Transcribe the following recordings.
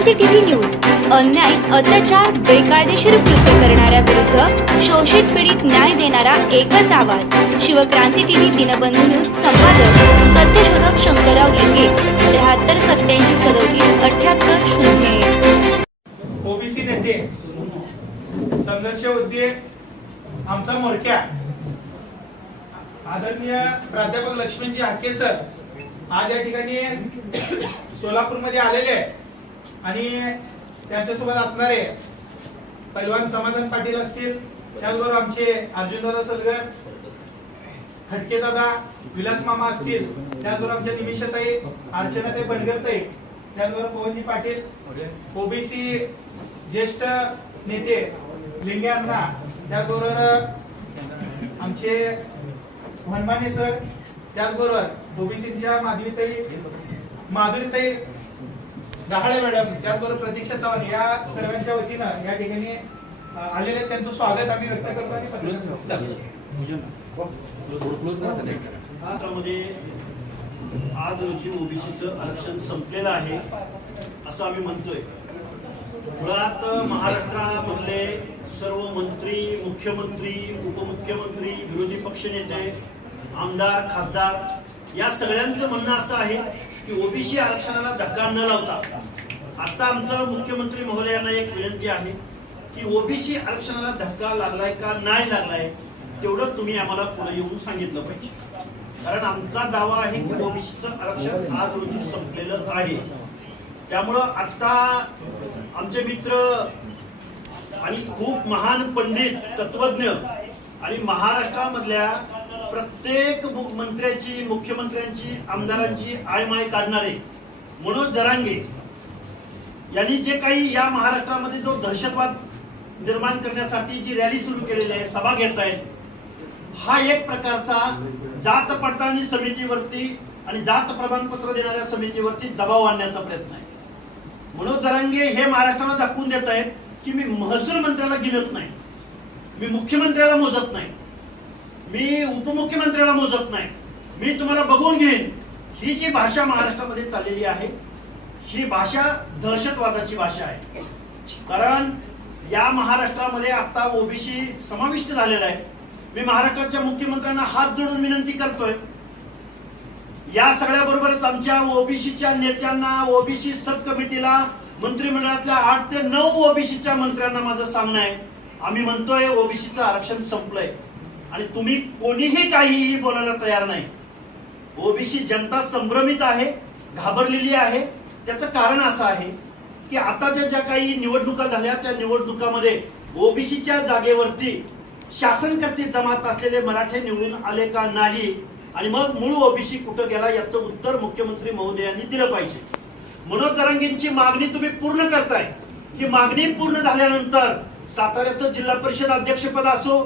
Shivkranti TV news अन्याय, अत्याचार, बेकायदेशीर कृत्य करणाऱ्या विरुद्ध शोषित पीडित न्याय देणारा एकच आवाज। शिवक्रांती टीव्ही दिनबंधू न्यूज संपादक सत्यशोधक शंकरराव लिंगे 73 87 37 78 0। ओबीसी नेते संघर्ष उद्योग आमचा मोरक्या आदरणीय प्राध्यापक लक्ष्मणजी हाके सर आज या ठिकाणी सोलापूरमध्ये आलेले आणि त्यांच्यासोबत असणारे पैलवान समाधान पाटील असतील, त्याचबरोबर आमचे अर्जुनदादा सलगर, खडके दादा, विलास मामा असतील, त्याचबरोबर आमच्या निमिषाताई, अर्चनाताई बनगरताई, त्याचबरोबर पवनजी पाटील, ओबीसी ज्येष्ठ नेते लिंगे अण्णा, त्याचबरोबर आमचे मनमाने सर, त्याचबरोबर ओबीसीच्या माधुरीताई गहाळे मॅडम, त्याचबरोबर प्रतीक्षा चव्हाण या सर्वांच्या वतीनं या ठिकाणी आलेले त्यांचं स्वागत आम्ही व्यक्त करतो आणि आज रोजी ओबीसीचं आरक्षण संपलेलं आहे असं आम्ही म्हणतोय। मुळात महाराष्ट्रामधले सर्व मंत्री, मुख्यमंत्री, उपमुख्यमंत्री, विरोधी पक्षनेते, आमदार, खासदार या सगळ्यांचं म्हणणं असं आहे की ओबीसी आरक्षणाला धक्का न लावता आता आमचं मुख्यमंत्री महोदयांना एक विनंती आहे की ओबीसी आरक्षणाला धक्का लागलाय का नाही लागलाय तेवढं तुम्ही आम्हाला पुढे येऊन सांगितलं पाहिजे, कारण आमचा दावा आहे की ओबीसीचं आरक्षण आज रोजी संपलेलं आहे। त्यामुळं आता आमचे मित्र आणि खूप महान पंडित, तत्वज्ञ आणि महाराष्ट्रामधल्या प्रत्येक मंत्र्याची, मुख्यमंत्र्यांची, आमदारांची आयमाय काढणारे मनोज जरांगे यांनी जे काही या महाराष्ट्रामध्ये जो दहशतवाद निर्माण करण्यासाठी जी रॅली सुरू केलेली आहे, सभा घेत आहेत, हा एक प्रकारचा जात पडताळणी समितीवरती आणि जात प्रमाणपत्र देणाऱ्या समितीवरती दबाव आणण्याचा प्रयत्न आहे। मनोज जरांगे हे महाराष्ट्राला दाखवून देत आहेत की मी महसूल मंत्र्याला गिनत नाही, मी मुख्यमंत्र्याला मोजत नाही, मी उपमुख्यमंत्र्याला मोजत नाही, मी तुम्हाला बघून घेईन। ही जी भाषा महाराष्ट्रामध्ये चाललेली आहे ही भाषा दहशतवादाची भाषा आहे, कारण या महाराष्ट्रामध्ये आता ओबीसी समाविष्ट झालेला आहे। मी महाराष्ट्राच्या मुख्यमंत्र्यांना हात जोडून विनंती करतोय, या सगळ्या बरोबरच आमच्या ओबीसीच्या नेत्यांना, ओबीसी सब कमिटीला, मंत्रिमंडळातल्या 8 ते 9 ओबीसीच्या मंत्र्यांना माझं सांगणं आहे, आम्ही म्हणतोय ओबीसीचं आरक्षण संपलंय आणि तुम्ही कोणीही काहीही बोलायला तयार नाही। ओबीसी जनता संभ्रमित आहे, घाबरलेली आहे। त्याचं कारण असं आहे की आताच्या ज्या काही निवडणुका झाल्या त्या निवडणुकामध्ये ओबीसीच्या जागेवरती शासनकर्ते जमात असलेले मराठे निवडून आले का नाही आणि मग मूळ ओबीसी कुठं गेला याचं उत्तर मुख्यमंत्री महोदयांनी दिलं पाहिजे। मनोज जरांगेंची मागणी तुम्ही पूर्ण करताय, ही मागणी पूर्ण झाल्यानंतर साताऱ्याचं जिल्हा परिषद अध्यक्षपद असो,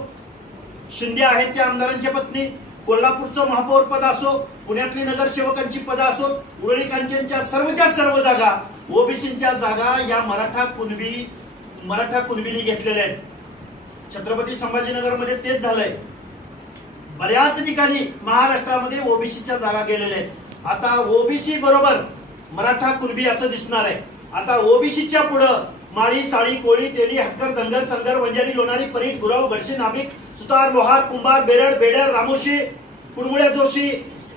शिंदे आहेत त्या आमदारांच्या पत्नी, कोल्हापूरचं महापौर पद असो, पुण्यातली नगरसेवकांची पद असो, उरळी कांचनच्या सर्वच्या सर्व जागा, ओबीसीच्या जागा या मराठा कुणबीने घेतलेल्या आहेत। छत्रपती संभाजीनगरमध्ये तेच झालंय, बऱ्याच ठिकाणी महाराष्ट्रामध्ये ओबीसीच्या जागा गेलेल्या आहेत। आता ओबीसी बरोबर मराठा कुणबी असं दिसणार आहे। आता ओबीसीच्या पुढं माळी, साळी, कोळी, तेली, हटकर, धनगर, संगर, वंजारी, लोणारी, परीट, गुराव, गडसे, नाभिक, सुतार, लोहार, कुंभार, बेरड, बेडर, रामोशी, कुडमुळ्या, जोशी,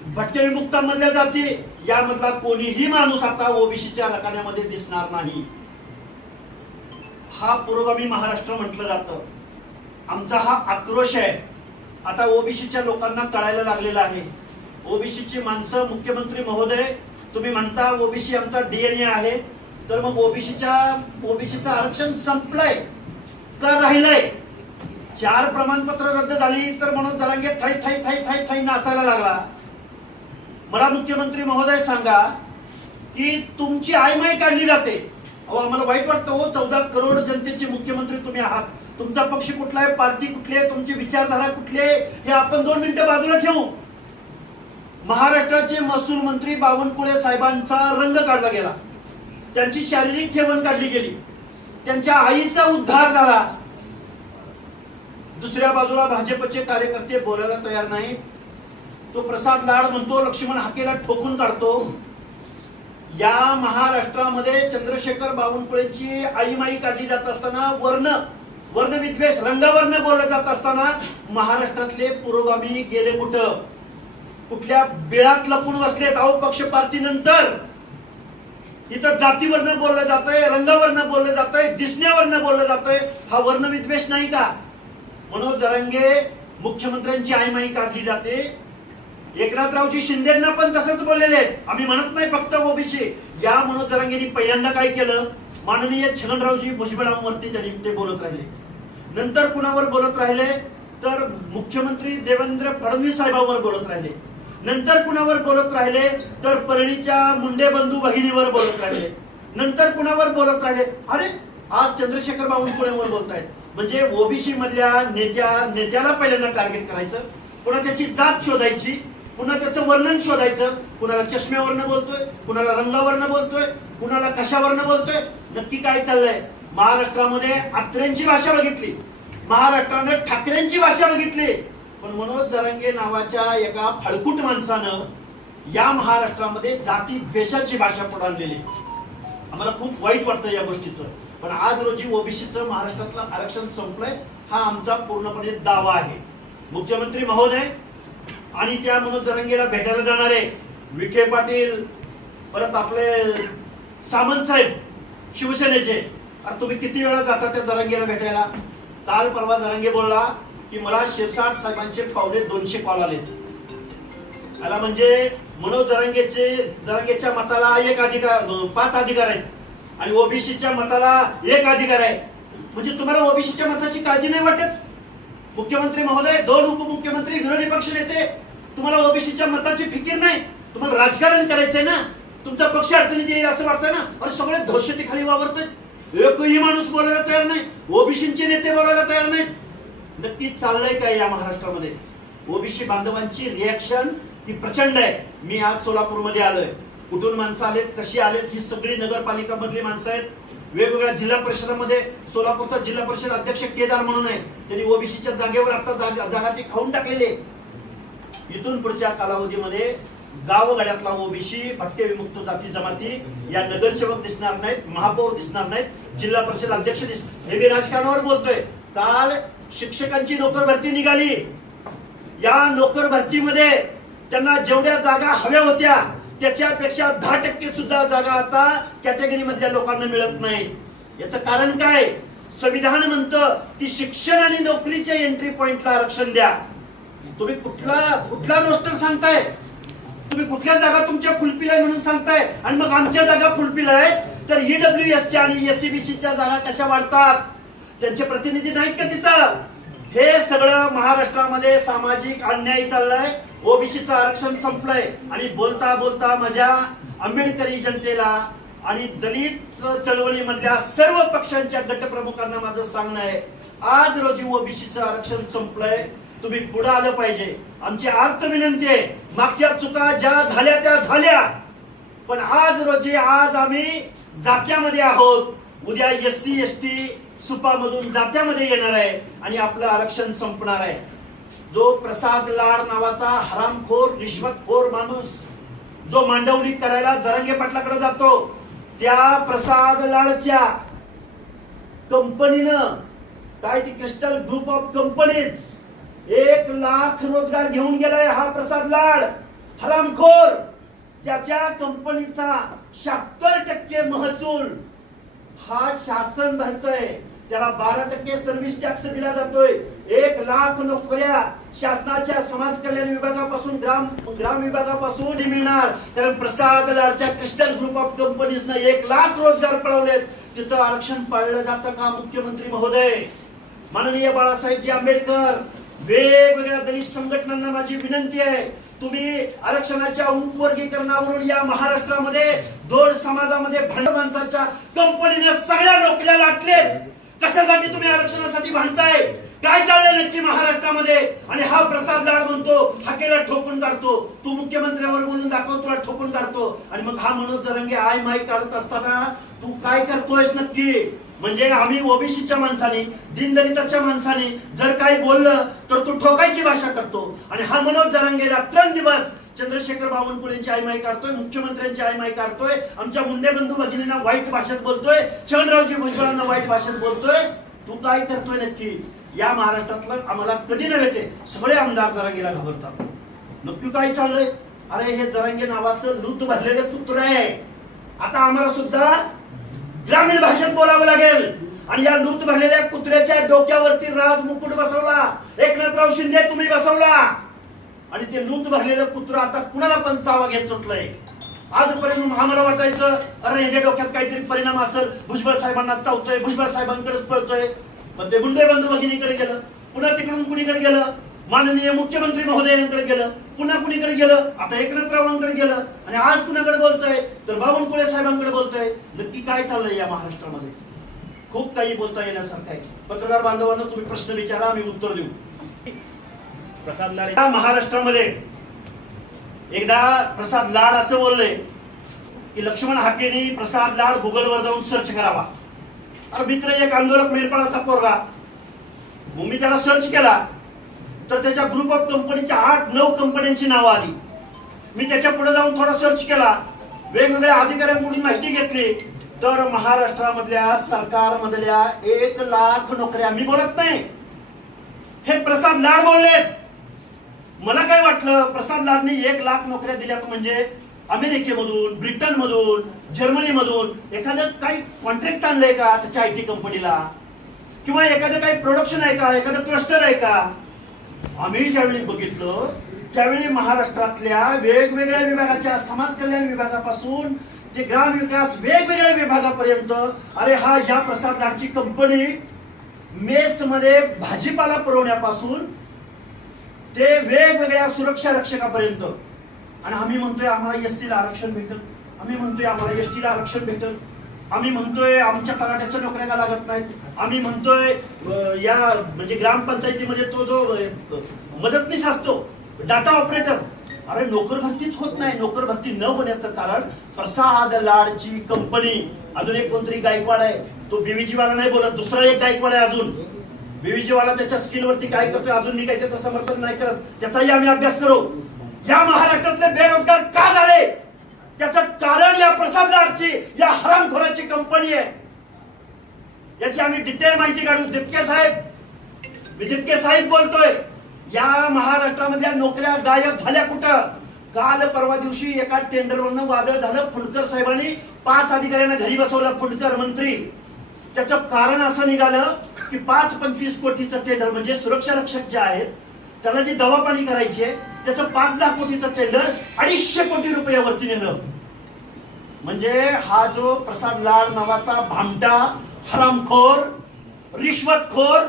भटके विमुक्तांमधल्या जाती यामधला कोणीही माणूस आता ओबीसीच्या रकान्यामध्ये दिसणार नाही। हा पुरोगामी महाराष्ट्र म्हटलं जातं। आमचा हा आक्रोश आहे आता ओबीसीच्या लोकांना कळायला लागलेला आहे। ओबीसीची माणसं, मुख्यमंत्री महोदय तुम्ही म्हणता ओबीसी आमचा डीएनए आहे, तर मग ओबीसीचं आरक्षण संपलंय का राहिलंय? 4 प्रमाणपत्र रद्द झाली तर मनोज जरांगे थाई थाई थाई थाई थाई नाचायला लागला। मला मुख्यमंत्री महोदय सांगा की तुमची आयमाय काढली जाते। अहो आम्हाला वाईट वाटतं हो, 14 करोड जनतेचे मुख्यमंत्री तुम्ही आहात, तुमचा पक्ष कुठला आहे, पार्टी कुठली आहे, तुमची विचारधारा कुठली आहे हे आपण 2 मिनिटं बाजूला ठेवू। महाराष्ट्राचे महसूल मंत्री बावनकुळे साहेबांचा रंग काढला गेला, त्यांची शारीरिक ठेवण काढली गेली, त्यांच्या आईचा उद्धार झाला। दुसऱ्या बाजूला भाजपचे कार्यकर्ते बोलायला तयार नाहीत। तो प्रसाद लाड म्हणतो लक्ष्मण हाकेला ठोकून काढतो। या महाराष्ट्रामध्ये चंद्रशेखर बावनकुळेची आईमाई काढली जात असताना वर्ण विद्वेष रंगावरनं बोललं जात असताना महाराष्ट्रातले पुरोगामी गेले कुठं? कुठल्या बिळात लपून बसलेत? अहो पक्ष पार्टी नंतर इथं जातीवरनं बोललं जातंय, रंगावरनं बोललं जातंय, दिसण्यावरनं बोललं जातंय. हा वर्ण विद्वेष नाही का? मनोज जरांगे मुख्यमंत्र्यांची आईमाई काढली जाते. एकनाथरावजी शिंदेंना पण तसंच बोललेले आहेत. आम्ही म्हणत नाही फक्त ओबीसी. या मनोज जरांगेंनी पहिल्यांदा काय केलं? माननीय छगनरावजी भुजबळांवरती त्यांनी ते बोलत राहिले. नंतर कुणावर बोलत राहिले? तर मुख्यमंत्री देवेंद्र फडणवीस साहेबांवर बोलत राहिले. नंतर कुणावर बोलत राहिले? तर परळीच्या मुंडे बंधू भगिनीवर बोलत राहिले. नंतर कुणावर बोलत राहिले? अरे आज चंद्रशेखर बावनकुळेवर बोलतायत. म्हणजे ओबीसी मधल्या नेत्याला पहिल्यांदा टार्गेट करायचं, पुन्हा त्याची जात शोधायची, पुन्हा त्याचं वर्णन शोधायचं. कुणाला चष्म्यावरनं बोलतोय, कुणाला रंगावरनं बोलतोय, कुणाला कशावरनं बोलतोय. नक्की काय चाललंय? महाराष्ट्रामध्ये अत्रेंची भाषा बघितली, महाराष्ट्रानं ठाकरेंची भाषा बघितली, पण मनोज जरांगे नावाच्या एका फळकूट माणसानं या महाराष्ट्रामध्ये जाती द्वेषाची भाषा पुढे आणलेली. आम्हाला खूप वाईट वाटतं या गोष्टीचं. पण आज रोजी ओबीसीचं महाराष्ट्रातलं आरक्षण संपलंय हा आमचा पूर्णपणे दावा आहे. मुख्यमंत्री महोदय आणि त्या मनोज जरांगेला भेटायला जाणारे विखे पाटील, परत आपले सामंत साहेब शिवसेनेचे, अरे तुम्ही किती वेळा जाता त्या जरांगेला भेटायला? काल परवा जरांगे बोलला की मला शिरसाट साहेबांचे पावले 200 कॉल आले. आला म्हणजे मनोज जरांगेच्या मताला 5 अधिकार आहेत आणि ओबीसीच्या मताला 1 अधिकार आहे. म्हणजे तुम्हाला ओबीसीच्या मताची काळजी नाही वाटत? मुख्यमंत्री महोदय, 2 उपमुख्यमंत्री, विरोधी पक्ष नेते, तुम्हाला ओबीसीच्या मताची फिकीर नाही? तुम्हाला राजकारण करायचंय ना? तुमचा पक्ष अडचणीत येईल असं वाटतं ना? अरे सगळे दहशतीखाली वावरतात. एकही माणूस बोलायला तयार नाही, ओबीसीचे नेते बोलायला तयार नाहीत. नक्की चाललंय काय या महाराष्ट्रामध्ये? ओबीसी बांधवांची रिॲक्शन ही प्रचंड आहे. मी आज सोलापूरमध्ये आलोय. कुठून माणसं आलेत, कशी आलेत, ही सगळी नगरपालिका मधली माणसं आहेत. वेगवेगळ्या जिल्हा परिषदामध्ये सोलापूरचा जिल्हा परिषद अध्यक्ष केदार म्हणून आहे, त्यांनी ओबीसीच्या जागेवर आता जागा ती खाऊन टाकलेली आहे. इथून पुढच्या कालावधीमध्ये गावगाड्यातला ओबीसी, भटके विमुक्त जाती जमाती या नगरसेवक दिसणार नाहीत, महापौर दिसणार नाहीत, जिल्हा परिषद अध्यक्ष दिसणार. हे मी राजकारणावर बोलतोय. काल शिक्षकांची नोकर भरती निघाली. या नोकर भरतीमध्ये त्यांना जेवढ्या जागा हव्या होत्या त्याच्यापेक्षा 10% सुद्धा जागा आता कॅटेगरी मधल्या लोकांना मिळत नाही. याचं कारण काय? संविधान म्हणतं की शिक्षण आणि नोकरीच्या एंट्री पॉइंटला आरक्षण द्या. तुम्ही कुठला रोस्टर सांगताय? तुम्ही कुठल्या जागा तुमच्या फुलफिल आहे म्हणून सांगताय आणि मग आमच्या जागा फुलफिल आहेत तर ईडब्ल्यूएसच्या आणि एससीबीसीच्या जागा कशा वाढतात? त्यांचे प्रतिनिधी नाहीत का तिथं? हे सगळं महाराष्ट्रामध्ये सामाजिक अन्याय चाललाय. ओबीसीचं आरक्षण संपलंय आणि बोलता बोलता माझ्या आंबेडकरी जनतेला आणि दलित चळवळीमधल्या सर्व पक्षांच्या गटप्रमुखांना माझं सांगणं आहे, आज रोजी ओबीसीचं आरक्षण संपलंय, तुम्ही पुढे आलं पाहिजे. आमची आर्त विनंती आहे. मागच्या चुका ज्या झाल्या त्या झाल्या, पण आज आम्ही जात्यामध्ये आहोत. उद्या एससी एसटी सुपा मधून जात्यामध्ये येणार आहे आणि आपलं आरक्षण संपणार आहे. जो प्रसाद लाड नावाचा हरामखोर रिश्वतखोर माणूस जो मांडवली करायला जरांगे पाटलाकडे जातो, त्या प्रसाद लाडच्या कंपनीनं काय ती crystal group of companies 1 lakh रोजगार घेऊन गेलाय. हा प्रसाद लाड हरामखोर, त्याच्या कंपनीचा 76% महसूल हा शासन भरतोय. त्याला 12% सर्व्हिस टॅक्स दिला जातोय. 1 लाख नोकऱ्या शासनाच्या समाज कल्याण विभागापासून ग्राम विभागापासून मिळणार. कारण प्रसाद लाडच्या क्रिस्टल ग्रुप ऑफ कंपनीजनं 1 लाख रोजगार पळवलेत. तिथं आरक्षण पाळलं जातं का मुख्यमंत्री महोदय? माननीय बाळासाहेबजी आंबेडकर, वेगवेगळ्या दलित संघटनांना माझी विनंती आहे, तुम्ही आरक्षणाच्या उपवर्गीकरणावरून या महाराष्ट्रामध्ये 2 समाजामध्ये माणसाच्या कंपनीने सगळ्या नोकऱ्या लाटले. कशासाठी तुम्ही आरक्षणासाठी भांडताय? काय चाललंय नक्की महाराष्ट्रामध्ये? आणि हा प्रसाद लाड म्हणतो हाकेला ठोकून काढतो. तू मुख्यमंत्र्यावर बोलून दाखव, तुला ठोकून काढतो. आणि मग हा मनोज जरांगे आय माय काढत असताना तू काय करतोयस नक्की? म्हणजे आम्ही ओबीसीच्या माणसाने, दीनदलिताच्या माणसाने जर काही बोललं तर तू ठोकायची भाषा करतो. आणि हा मनोज जरांगे रात्रंदिवस चंद्रशेखर बावनकुळेंची आईमाई काढतोय, मुख्यमंत्र्यांची आईमाई काढतोय, आमच्या मुंडे बंधू भगिनींना वाईट भाषेत बोलतोय, छगनरावजी भुजबळांना वाईट भाषेत बोलतोय. तू काय करतोय नक्की? या महाराष्ट्रातलं आम्हाला कधी नव्हे ते सगळे आमदार जरांगीला घाबरतात. नक्की काय चाललंय? अरे हे जरांगे नावाचं लूट भरलेलं कुत्र आहे. आता आम्हाला सुद्धा ग्रामीण भाषेत बोलावं लागेल. आणि या लूट भरलेल्या कुत्र्याच्या डोक्यावरती राज मुकुट बसवला एकनाथराव शिंदे तुम्ही बसवला. आणि ते लूट भरलेलं कुत्र आता कुणाला पण चावा घेत सुटलंय. आजपर्यंत आम्हाला वाटायचं अरे ह्याच्या डोक्यात काहीतरी परिणाम असेल, भुजबळ साहेबांना चावतोय, भुजबळ साहेबांकडेच पळतोय. पण ते मुंडे बंधू भगिनीकडे गेलं, पुन्हा तिकडून कुणीकडे गेलं, माननीय मुख्यमंत्री महोदयांकडे गेलं, पुन्हा कुणीकडे गेलं, आता एकनाथरावांकडे गेलं, आणि आज कुणाकडे बोलतोय तर बावनकुळे साहेबांकडे बोलतोय. नक्की काय चाललंय या महाराष्ट्रामध्ये? खूप काही बोलता येण्यासारखं आहे. पत्रकार बांधवांना तुम्ही प्रश्न विचारा, आम्ही उत्तर देऊ. प्रसाद लाड या महाराष्ट्रामध्ये एकदा प्रसाद लाड असं बोलले की लक्ष्मण हाकेंनी प्रसाद लाड गुगलवर जाऊन सर्च करावा. अरे मित्र एक आंदोलक मेरपाळाचा पोरगा, मग मी त्याला सर्च केला तर त्याच्या ग्रुप ऑफ कंपनीच्या 8-9 कंपन्यांची नावं आली. मी त्याच्या पुढे जाऊन थोडा सर्च केला, वेगवेगळ्या अधिकाऱ्यांकडून माहिती घेतली तर महाराष्ट्रामधल्या सरकारमधल्या 1 लाख नोकऱ्या, मी बोलत नाही, हे प्रसाद लाड बोललेत. मला काय वाटलं प्रसाद लाडनी 1 लाख नोकऱ्या दिल्यात म्हणजे अमेरिकेमधून, ब्रिटनमधून, जर्मनीमधून एखादं काही कॉन्ट्रॅक्ट आणलंय का त्याच्या आयटी कंपनीला, किंवा एखादं काही प्रोडक्शन आहे का, एखादं क्लस्टर आहे का. आम्ही ज्यावेळी बघितलं त्यावेळी महाराष्ट्रातल्या वेगवेगळ्या विभागाच्या, समाज कल्याण विभागापासून ते ग्राम विकास वेगवेगळ्या विभागापर्यंत, अरे हा या प्रसाद लाडची कंपनी मेस मध्ये भाजीपाला पुरवण्यापासून ते वेगवेगळ्या सुरक्षा रक्षकापर्यंत. आणि आम्ही म्हणतोय आम्हाला एससीला आरक्षण भेटेल, आम्ही म्हणतोय आम्हाला एसटीला आरक्षण भेटेल, आम्ही म्हणतोय आमच्या तलाट्याच्या नोकऱ्या लागत नाहीत, आम्ही म्हणतोय या म्हणजे ग्रामपंचायतीमध्ये तो जो मदतनीस असतो डाटा ऑपरेटर, अरे नोकर भरतीच होत नाही. नोकर भरती न होण्याचं कारण प्रसाद लाडची कंपनी. अजून एक कोणतरी गायकवाड आहे, तो बीव्हीजी वाला नाही बोलत, दुसरा एक गायकवाड आहे अजून. बीव्हीजी वाला त्याच्या स्किलवरती काय करतोय अजून मी काही त्याचं समर्थन नाही करत, त्याचाही आम्ही अभ्यास करू. या महाराष्ट्रातले बेरोजगार का झाले त्याचं कारण या प्रसाद लाडची, या हरामखोराची कंपनी आहे. याची आम्ही डिटेल माहिती काढू. दिपके साहेब, मी दिपके साहेब बोलतोय, या महाराष्ट्रामधल्या नोकऱ्या गायब झाल्या कुठं? काल परवा दिवशी एका टेंडरवरनं वादळ झालं. फुंडकर साहेबांनी 5 अधिकाऱ्यांना घरी बसवलं, फुंडकर मंत्री. त्याचं कारण असं निघालं की 5-25 कोटीचं टेंडर, म्हणजे सुरक्षा रक्षक जे आहेत त्याला जी दवापाणी करायची आहे त्याचं 5-10 कोटीचं टेंडर 250 कोटी रुपयावरती नेलं. म्हणजे हा जो प्रसाद लाड नावाचा भामटा, हरामखोर, रिश्वतखोर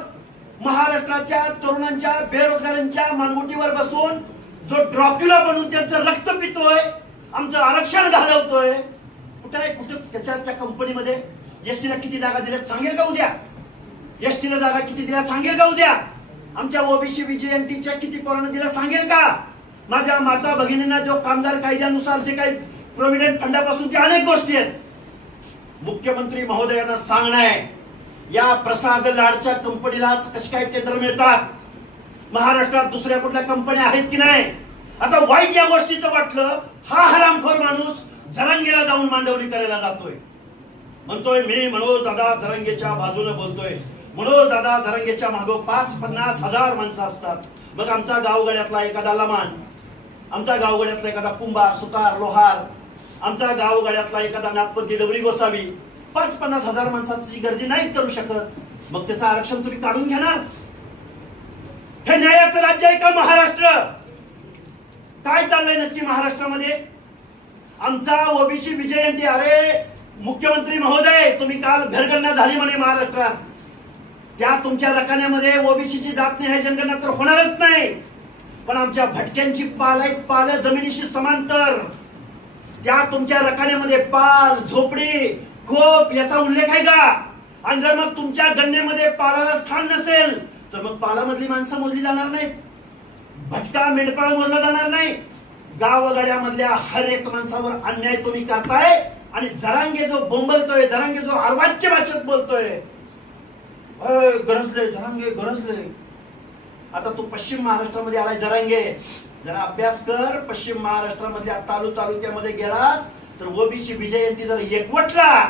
महाराष्ट्राच्या तरुणांच्या, बेरोजगारांच्या मानगुटीवर बसून जो ड्रॉक्युला बनून त्यांचं रक्त पितोय, आमचं आरक्षण घालवतोय. कुठे आहे? कुठे त्याच्या त्या कंपनीमध्ये एसटीला किती जागा दिल्यात सांगेल का उद्या? एसटीला जागा किती दिल्या सांगेल का उद्या? आमच्या ओबीसी विजयंतीच्या किती पोरांना दिला सांगेल का? माझ्या माता भगिनींना जो कामगार कायद्यानुसार जे काही प्रोव्हिडंट फंडापासून ते अनेक गोष्टी आहेत. मुख्यमंत्री महोदयांना सांगणं आहे या प्रसाद लाडच्या कंपनीला कशी काय टेंडर मिळतात, महाराष्ट्रात दुसऱ्या कुठल्या कंपन्या आहेत की नाही. आता वाईट या गोष्टीचं वाटलं, हा हरामखोर माणूस जरांगेला जाऊन मांडवली करायला जातोय. म्हणतोय मी मनोज दादा जरांगेच्या बाजूने बोलतोय. मनोज दादा जरांगेच्या मागो 5-50 हजार माणसं असतात. मग आमचा गावगड्यातला एखादा लमान, आमचा गावगड्यातला एखादा कुंभार, सुतार, लोहार, आमचा गावगड्यातला एखादा नागपंथी, डबरी गोसावी 5-50 हजार माणसांची गर्दी नाही करू शकत. मग त्याचं आरक्षण तुम्ही काढून घेणार? हे न्यायाचं राज्य आहे का महाराष्ट्र? काय चाललंय नक्की महाराष्ट्रामध्ये? आमचा ओबीसी विजयंती, अरे मुख्यमंत्री महोदय तुम्ही काल घरगणना झाली म्हणे महाराष्ट्रात, त्या तुमच्या रकान्यामध्ये ओबीसीची जातनिहाय जनगणना तर होणारच नाही. पण आमच्या भटक्यांची पाल आहेत, पाल जमिनीशी समांतर, त्या तुमच्या रकान्यामध्ये पाल, झोपडी, खोप याचा उल्लेख आहे का? आणि जर मग तुमच्या गणनेमध्ये पालाला स्थान नसेल तर मग पालामधली माणसं मोजली जाणार नाहीत, भटका मेंढपाळ मोजला जाणार नाही. गावगाड्यामधल्या हर एक माणसावर अन्याय तुम्ही करताय. आणि जरांगे जो बोंबलतोय, जरांगे जो अर्वाच्य भाषेत बोलतोय, गरजले जरांगे गरजले. आता तू पश्चिम महाराष्ट्रामध्ये आलाय जरांगे, जरा अभ्यास कर. पश्चिम महाराष्ट्रामधल्या तालुक्यामध्ये गेलास तर ओबीसी विजयंती जर एकवटला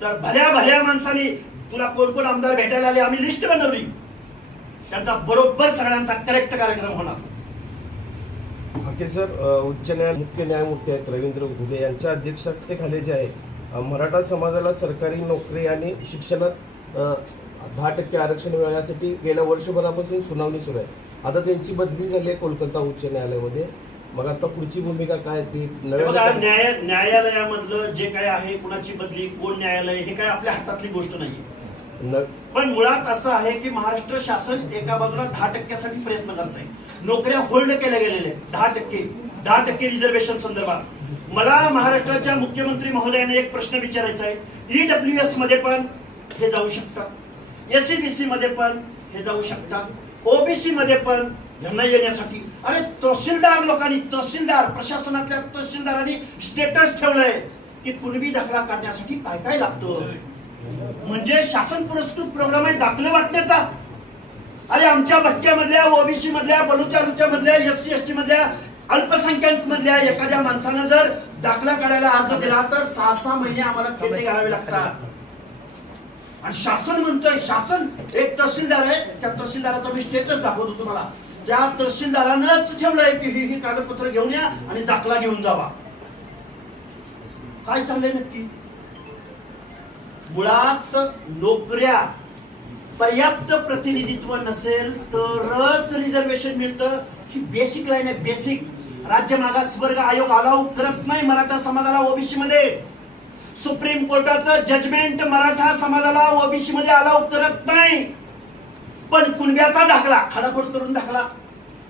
तर भल्या भल्या माणसांनी तुला कोण कोण आमदार भेटायला आले आम्ही लिस्ट बनवली. त्यांचा बरोबर सगळ्यांचा करेक्ट कार्यक्रम होणार. हाके सर, उच्च मुख्य न्यायमूर्ती आहेत रवींद्र घुगे यांच्या अध्यक्षतेखाली जे आहे मराठा समाजाला सरकारी नोकरी आणि शिक्षणात 10% आरक्षण मिळण्यासाठी गेल्या वर्षभरापासून सुनावणी सुरू आहे. आता त्यांची बदली झाली आहे कोलकाता उच्च न्यायालयामध्ये. मग आता पुढची भूमिका काय ती न्यायालयामधलं जे काय आहे, कुणाची बदली, कोण न्यायालय, हे काय आपल्या हातातली गोष्ट नाहीये. पण मुळात असं आहे की महाराष्ट्र शासन एका बाजूला 10% प्रयत्न करत आहे. नोकऱ्या होल्ड केल्या गेलेल्या आहेत 10% रिझर्वेशन संदर्भात. मला महाराष्ट्राच्या मुख्यमंत्री महोदयाने एक प्रश्न विचारायचा आहे. EWS मध्ये पण हे जाऊ शकतात, SCBC मध्ये पण हे जाऊ शकतात, OBC मध्ये पण यांना येण्यासाठी. अरे तहसीलदार लोकांनी, तहसीलदार प्रशासनातल्या तहसीलदारांनी स्टेटस ठेवलंय की कुणबी दाखला काढण्यासाठी काय काय लागतं. म्हणजे शासन पुरस्कृत प्रोग्राम आहे दाखले वाटण्याचा. अरे आमच्या भटक्यामधल्या, OBC मधल्या, बलुत्या मधल्या, SC ST मधल्या, अल्पसंख्याक मधल्या एखाद्या माणसानं जर दाखला काढायला अर्ज दिला तर 6-6 महिने आम्हाला खेटे घालावे लागतात. आणि शासन म्हणतोय, शासन एक तहसीलदार आहे, त्या तहसीलदाराचा मी स्टेटस दाखवतो तुम्हाला. त्या तहसीलदारानंच ठेवलंय की ही कागदपत्र घेऊन या आणि दाखला घेऊन जावा. काय चाललंय नक्की? मुळात नोकऱ्या पर्याप्त प्रतिनिधित्व नसेल तरच रिझर्वेशन मिळतं. ही बेसिक लाईन आहे, बेसिक. राज्य मागासवर्ग आयोग अलाउ करत नाही मराठा समाजाला ओबीसी मध्ये. सुप्रीम कोर्टाचं जजमेंट मराठा समाजाला ओबीसी मध्ये अलाउ करत नाही. पण कुणब्याचा दाखला खडाखोड करून दाखला,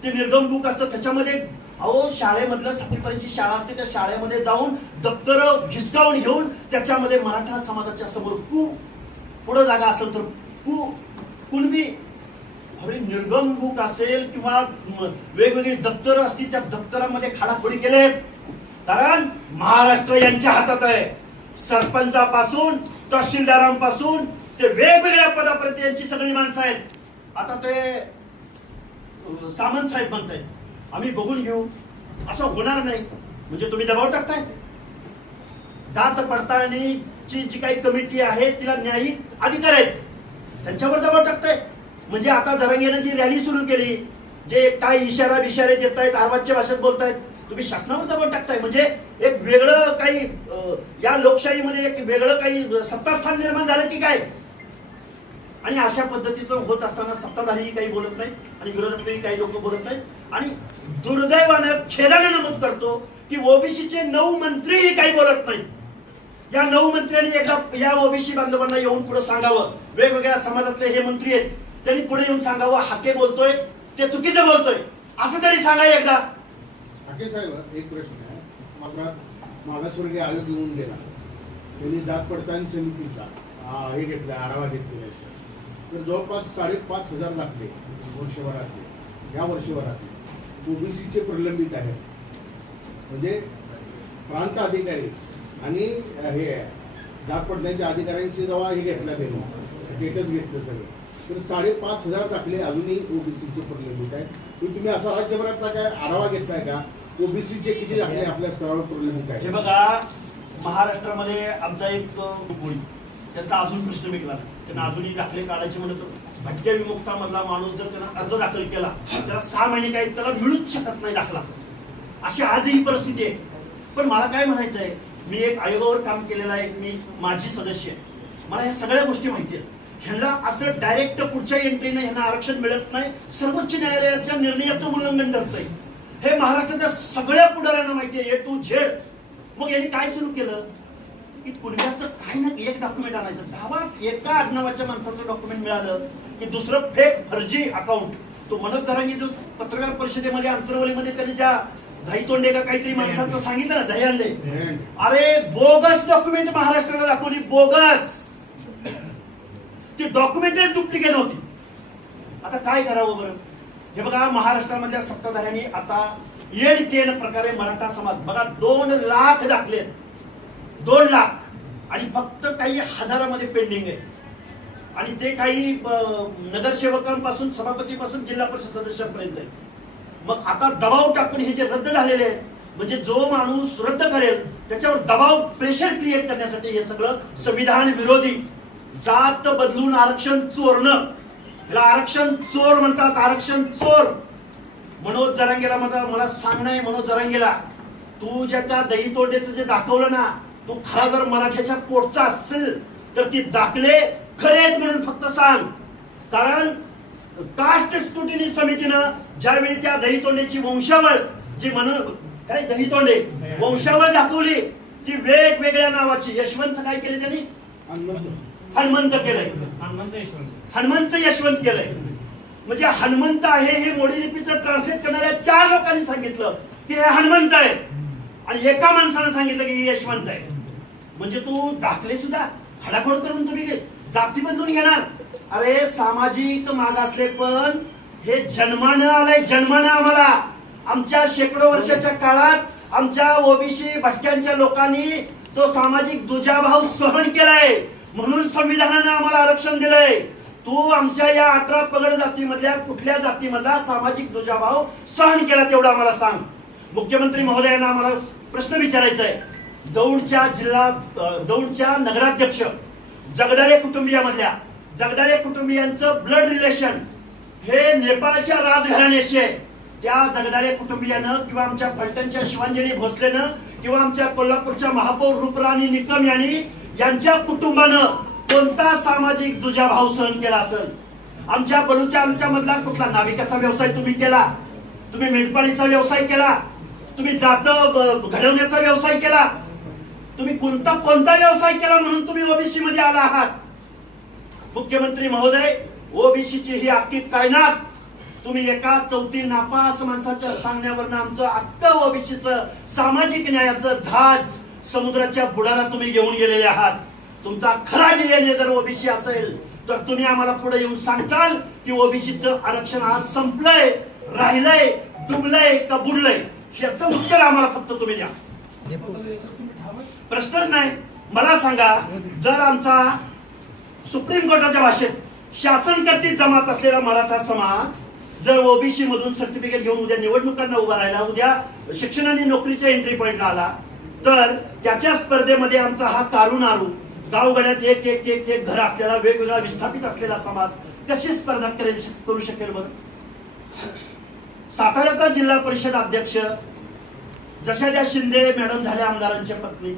ते निर्गम बुक असतं त्याच्यामध्ये. अहो शाळेमधलं 7वीपर्यंतची शाळा असते, त्या शाळेमध्ये जाऊन दप्तर घिसकावून घेऊन त्याच्यामध्ये मराठा समाजाच्या समोर पुढं जागा असेल तर कुणबी. अरे निर्गम बुक असेल किंवा वेगवेगळी दप्तर असतील, त्या दप्तरामध्ये खाडाखोडी केलेत. कारण महाराष्ट्र यांच्या हातात आहे. सरपंचापासून तहसीलदारांपासून ते वेगवेगळ्या पदापर्यंत यांची सगळी माणसं आहेत. आता ते सामंत साहेब म्हणतायत आम्ही बघून घेऊ. असं होणार नाही. म्हणजे तुम्ही दबाव टाकताय. जात पडताळणीची जी काही कमिटी आहे तिला न्यायिक अधिकार आहेत, त्यांच्यावर दबाव टाकताय. म्हणजे आता जरांगेनं जी रॅली सुरू केली, जे काय इशारे देत आहेत, आरवाच्या भाषेत बोलतायत, तुम्ही शासनावर दबाव टाकताय. म्हणजे एक वेगळं काही या लोकशाहीमध्ये एक वेगळं काही सत्तास्थान निर्माण झालं की काय? आणि अशा पद्धतीचं होत असताना सत्ताधारी काही बोलत नाही आणि विरोधातलेही काही लोक बोलत नाहीत. आणि दुर्दैवानं खेदाने नमूद करतो की ओबीसीचे 9 मंत्रीही काही बोलत नाहीत. या 9 मंत्र्यांनी एकदा या ओबीसी बांधवांना येऊन पुढे सांगावं. वेगवेगळ्या समाजातले हे मंत्री आहेत, त्यांनी पुढे येऊन सांगावं हाके बोलतोय ते चुकीचं बोलतोय असं तरी सांगा एकदा. हाके साहेब, एक प्रश्न आहे. मात्र मागासवर्गीय आयोग येऊन गेला, त्यांनी जात पडताळणी समितीचा हे घेतला, आढावा घेतलेला आहे. तर जवळपास 5,500 लागते वर्षभरातले. या वर्षभरातले ओबीसीचे प्रलंबित आहेत. म्हणजे प्रांत अधिकारी आणि हे जात पडताळणीच्या अधिकाऱ्यांची जेव्हा हे घेतला, त्यांनी स्टेटस घेतलं सगळं, तर 5,500 दाखले अजूनही ओबीसीचे प्रलंबित आहेत. तुम्ही असा राज्यभरातला काय आढावा घेतलाय का? ओबीसीचे किती दाखले आपल्या स्तरावर प्रलंबित आहेत? हे बघा, महाराष्ट्रामध्ये आमचा एक कोळी त्यांचा अजून प्रश्न मिळाला. त्यांना अजूनही दाखले काढायचे म्हणत भटक्या विमुक्तामधला माणूस जर त्यांना अर्ज दाखल केला त्याला 6 महिने काही त्याला मिळूच शकत नाही दाखला. अशी आजही परिस्थिती आहे. पण मला काय म्हणायचं आहे, मी एक आयोगावर काम केलेलं आहे, मी माजी सदस्य आहे, मला ह्या सगळ्या गोष्टी माहिती आहेत. ह्यांना असं डायरेक्ट पुढच्या एंट्रीने ह्यांना आरक्षण मिळत नाही. सर्वोच्च न्यायालयाच्या निर्णयाचं उल्लंघन ठरतंय. हे महाराष्ट्राच्या सगळ्या पुढाऱ्यांना माहिती आहे, A to Z. मग यांनी काय सुरू केलं की पुण्याचं काही ना एक डॉक्युमेंट आणायचं. गावात एका आडनावाच्या माणसाचं डॉक्युमेंट मिळालं की दुसरं फेक फर्जी अकाउंट. तो मनोज जरांगे जो पत्रकार परिषदेमध्ये आंतरवलीमध्ये त्यांनी ज्या दहीतोंडे का काहीतरी माणसाचं सांगितलं ना, दहीहंडे, अरे बोगस डॉक्युमेंट महाराष्ट्राला दाखवली, बोगस. ती डॉक्युमेंटच डुप्लिकेट होती. आता काय करावं बरं? हे बघा, महाराष्ट्रामधल्या सत्ताधाऱ्यांनी आता येड केन प्रकारे मराठा समाज बघा 2 लाख दाखले, 2 लाख, आणि फक्त काही हजारामध्ये पेंडिंग आहे. आणि ते काही नगरसेवकांपासून सभापतीपासून जिल्हा परिषद सदस्यांपर्यंत आहे. मग आता दबाव टाकून हे जे रद्द झालेले आहेत, म्हणजे जो माणूस रद्द करेल त्याच्यावर दबाव प्रेशर क्रिएट करण्यासाठी हे सगळं संविधान विरोधी, जात बदलून आरक्षण चोरणं, याला आरक्षण चोर म्हणतात. आरक्षण चोर. मनोज जरांगेला मला सांगणं आहे, मनोज जरांगेला, तू ज्या त्या दही तोंडेचं जे दाखवलं ना, तू खरा जर मराठ्याच्या पोटचा असेल तर ती दाखले खरे आहेत म्हणून फक्त सांग. कारण कास्ट स्क्रुटिनी समितीनं ज्यावेळी त्या दही तोंडेची वंशावळ जी काय दही तोंडे वंशावळ दाखवली, ती वेगवेगळ्या नावाची. यशवंतचं काय केलं त्यांनी? हनुमंत केलंय. हनुमंत यशवंत केलंय. म्हणजे हनुमंत आहे हे मोडी लिपीचं ट्रान्सलेट करणाऱ्या 4 लोकांनी सांगितलं की हे हनुमंत आहे, आणि एका माणसानं सांगितलं की हे यशवंत आहे. म्हणजे तू दाखले सुद्धा खडाखोड करून तुम्ही जाती बदलून घेणार. अरे सामाजिक मागासले पण हे जन्मानं आलंय, जन्मानं. आम्हाला आमच्या शेकडो वर्षाच्या काळात आमच्या ओबीसी भटक्यांच्या लोकांनी तो सामाजिक दुजाभाव सहन केलाय, म्हणून संविधानानं आम्हाला आरक्षण दिलंय. तू आमच्या या 18 पगड जातीमधल्या कुठल्या जातीमधला सामाजिक दुजाभाव सहन केला तेवढं आम्हाला सांग. मुख्यमंत्री महोदयांना आम्हाला प्रश्न विचारायचा आहे. दौंडच्या नगराध्यक्ष जगदाळे कुटुंबियामधल्या जगदाळे कुटुंबियांचं ब्लड रिलेशन हे नेपाळच्या राजघराण्याशी आहे. त्या जगदाळे कुटुंबियानं किंवा आमच्या फलटणच्या शिवांजली भोसलेनं किंवा आमच्या कोल्हापूरच्या महापौर रूपराणी निकम यांच्या कुटुंबानं कोणता सामाजिक दुजाभाव सहन केला असेल? आमच्या बलुच्या मधला कुठला नाविकाचा व्यवसाय तुम्ही केला? तुम्ही मेंढपाळीचा व्यवसाय केला? तुम्ही जात घडवण्याचा व्यवसाय केला? तुम्ही कोणता व्यवसाय केला म्हणून तुम्ही ओबीसी मध्ये आला आहात? मुख्यमंत्री महोदय, ओबीसीची ही अख्खी कायनात तुम्ही एका चौथी नापास माणसाच्या सांगण्यावरनं आमचं अख्खं ओबीसीचं सामाजिक न्यायाचं जहाज समुद्राच्या बुडाला तुम्ही घेऊन गेलेले आहात. तुमचा खरा डीएनए जर ओबीसी असेल तर तुम्ही आम्हाला पुढे येऊन सांगचाल की ओबीसीचं आरक्षण आज संपलंय, राहिलंय, डुबलंय का बुडलंय? याचं उत्तर आम्हाला फक्त तुम्ही द्या. प्रश्नच नाही. मला सांगा, जर आमचा सुप्रीम कोर्टाच्या भाषेत शासनकर्ती जमात असलेला मराठा समाज जर ओबीसी मधून सर्टिफिकेट घेऊन उद्या निवडणुकांना उभा राहिला, उद्या शिक्षण आणि नोकरीच्या एंट्री पॉइंटला आला, तर त्याच्या स्पर्धेमध्ये आमचा हा तारुणारू गावगड्यात एक घर असलेला वेगवेगळा विस्थापित असलेला समाज कशी स्पर्धा करू शकेल बरं? साताऱ्याचा जिल्हा परिषद अध्यक्ष जशा त्या शिंदे मॅडम झाल्या आमदारांच्या पत्नी,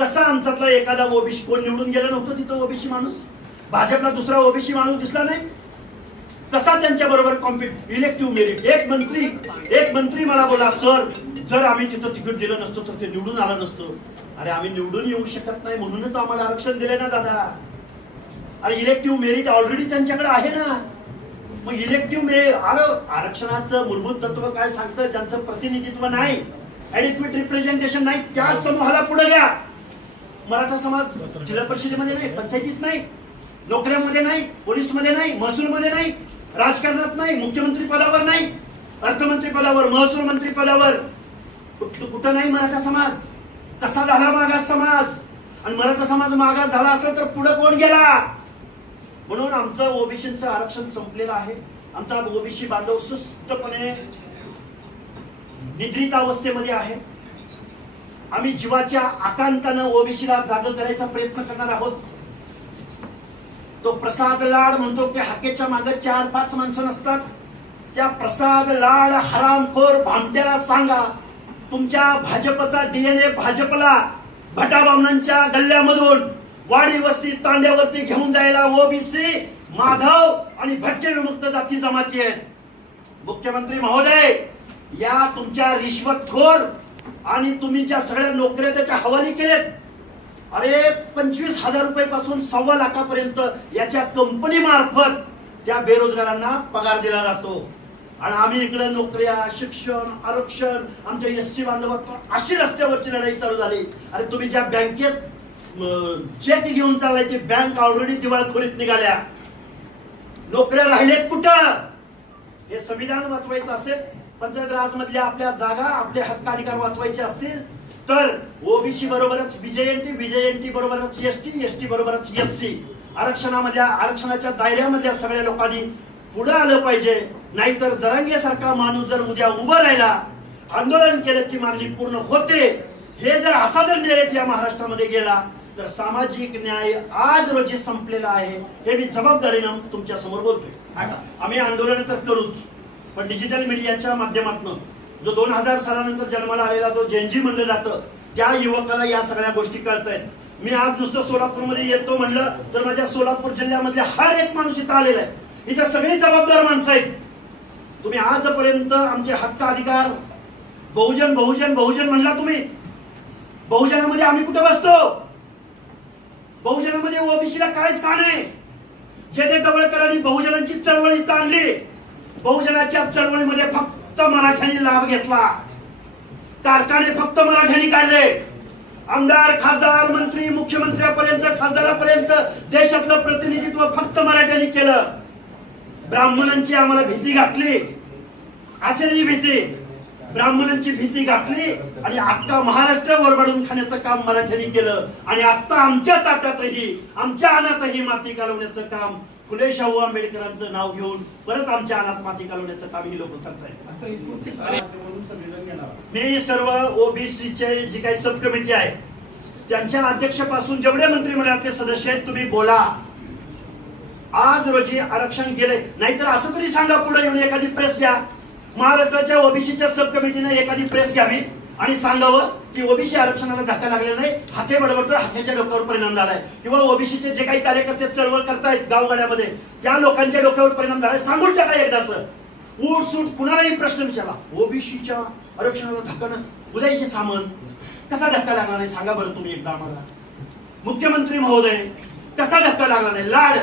तसा आमच्यातला एखादा ओबीसी कोण निवडून गेला नव्हतं तिथं ओबीसी माणूस? भाजपला दुसरा ओबीसी माणूस दिसला नाही? कसा त्यांच्या बरोबर इलेक्टिव्ह मेरिट? एक मंत्री मला बोला, सर जर आम्ही तिथं तिकीट दिलं नसतं तर ते निवडून आलं नसतं. अरे आम्ही निवडून येऊ शकत नाही म्हणूनच आम्हाला आरक्षण दिले ना दादा. अरे इलेक्टिव्ह मेरिट ऑलरेडी त्यांच्याकडे आहे ना. मग इलेक्टिव्ह मेरिट, आरक्षणाचं मूलभूत तत्व काय सांगतं? ज्यांचं प्रतिनिधित्व नाही, ऍडिक्वेट रिप्रेझेंटेशन नाही, त्या समूहाला पुढे घ्या. मराठा समाज जिल्हा परिषदेमध्ये नाही, पंचायतीत नाही, नोकऱ्यामध्ये नाही, पोलीसमध्ये नाही, महसूलमध्ये नाही, राजकारणात नाही, मुख्यमंत्री पदावर नाही, अर्थमंत्री पदावर, महसूल मंत्री पदावर कुठं नाही मराठा समाज. कसा झाला मागास समाज? आणि मराठा समाज मागास झाला असेल तर पुढे कोण गेला? म्हणून आमचं ओबीसीचं आरक्षण संपलेलं आहे. आमचा ओबीसी बांधव सुस्तपणे निद्रित अवस्थेमध्ये आहे. आम्ही जीवाच्या आकांतानं ओबीसीला जाग करायचा प्रयत्न करणार आहोत. तो प्रसाद लाड म्हणतो की हाकेच्या मागे 4-5 माणसं नसतात. त्या प्रसाद लाड हरामखोर भामट्याला सांगा, तुमच्या भाजपचा डीएनए भाजपला भटाबामणांच्या गल्ल्यामधून वाडी वस्ती तांड्यावरती घेऊन जायला ओबीसी, माधव आणि भटके विमुक्त जाती जमाती आहेत. मुख्यमंत्री महोदय, या तुमच्या रिश्वतखोर आणि तुम्ही ज्या सगळ्या नोकऱ्या त्याच्या हवाली केलेत, अरे 25,000 रुपये पासून 1.25 लाखापर्यंत याच्या कंपनी मार्फत त्या बेरोजगारांना पगार दिला जातो. आणि आम्ही इकडे नोकऱ्या, शिक्षण, आरक्षण, आमच्या एससी बांधवांवर अशी रस्त्यावरची लढाई चालू झाली. अरे तुम्ही ज्या बँकेत चेक घेऊन चाललाय ती बँक ऑलरेडी दिवाळखोरीत निघाल्या. नोकऱ्या राहिलेत कुठं? हे संविधान वाचवायचं असेल, पंचायत राज मधल्या आपल्या जागा, आपले हक्क अधिकार वाचवायचे असतील तर ओबीसी बरोबरच बीजेएनटी बरोबरच एसटी बरोबरच एससी, आरक्षणाच्या दायऱ्यामधल्या सगळ्या लोकांनी पुढे आलं पाहिजे. नाहीतर जरांगे सारखा माणूस जर उद्या उभं राहिला, आंदोलन केलं की मागणी पूर्ण होते, हे जर असा जर नेरेट या महाराष्ट्रामध्ये गेला तर सामाजिक न्याय आज रोजी संपलेला आहे. हे मी जबाबदारीनं तुमच्या समोर बोलतोय. आम्ही आंदोलन तर करूच, पण डिजिटल मीडियाच्या माध्यमातून जो 2000 सालानंतर जन्माला आलेला जो जेनजी म्हणलं जातं, त्या युवकाला या सगळ्या गोष्टी कळत आहेत. मी आज नुसतं सोलापूरमध्ये येतो म्हणलं तर माझ्या सोलापूर जिल्ह्यामधले हर एक माणूस इथं आलेला आहे. इथं सगळी जबाबदार माणसं आहेत. तुम्ही आजपर्यंत आमचे हक्क अधिकार बहुजन बहुजन बहुजन म्हणला तुम्ही. बहुजनामध्ये आम्ही कुठे बसतो? बहुजनामध्ये ओबीसीला काय स्थान आहे? जे ते जवळकरांनी बहुजनांची चळवळ इथं आणली. बहुजनाच्या चळवळीमध्ये फक्त मराठ्यांनी लाभ घेतला. कारखाने फक्त मराठ्यांनी काढले. आमदार, खासदार, मंत्री, मुख्यमंत्र्यापर्यंत, खासदारापर्यंत देशातलं प्रतिनिधित्व फक्त मराठ्यांनी केलं. ब्राह्मणांची आम्हाला भीती घातली. असेल ही भीती, ब्राह्मणांची भीती घातली आणि अख्खा महाराष्ट्र वरबडून खाण्याचं काम मराठ्यांनी केलं. आणि आता आमच्या ताटातही, आमच्या अनातही माती घालवण्याचं काम फुले शाहू आंबेडकरांचं नाव घेऊन परत आमच्या अनात माती घालवण्याचं काम ही लोक करतायत. मी सर्व ओबीसीचे जी काही सब कमिटी आहे त्यांच्या अध्यक्षापासून जेवढे मंत्रिमंडळातले सदस्य आहेत, तुम्ही बोला. आज रोजी आरक्षण गेले, नाहीतर असं तरी सांगा, पुढे येऊन एखादी प्रेस घ्या. महाराष्ट्राच्या ओबीसीच्या सब कमिटीने एखादी प्रेस घ्यावी आणि सांगावं की ओबीसी आरक्षणाला धक्का लागलेला नाही, हाके बडबडतोय, हाकेच्या डोक्यावर परिणाम झालाय, किंवा ओबीसीचे जे काही कार्यकर्ते चळवळ करतायत गावगाड्यामध्ये त्या लोकांच्या डोक्यावर परिणाम झालाय, सांगून टाका एकदाच. उठ सूट कुणालाही प्रश्न विचारा, ओबीसीच्या आरक्षणाला धक्का न उदयचे सामंत कसा धक्का लागला नाही सांगा बरं तुम्ही एकदा आम्हाला. मुख्यमंत्री महोदय कसा धक्का लागला नाही? लाड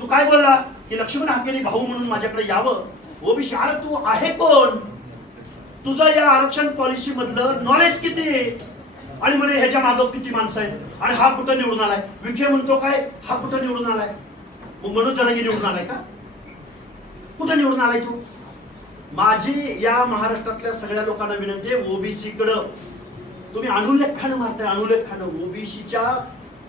तू काय बोलला की लक्ष्मण हाकेने भाऊ म्हणून माझ्याकडे यावं. ओबीसी, अरे तू आहे कोण? तुझं या आरक्षण पॉलिसी मधलं नॉलेज किती? आणि म्हणे ह्याच्या मागं किती माणसं आहेत, आणि हा कुठं निवडून आलाय? विखे म्हणतो काय हा कुठं निवडून आलाय? मग मनोज जरांगे निवडून आलाय का? कुठं निवडून आलाय तू? माझी या महाराष्ट्रातल्या सगळ्या लोकांना विनंती आहे, ओबीसी कडं तुम्ही अनुलेखानं मारताय. अनुलेखानं ओबीसीच्या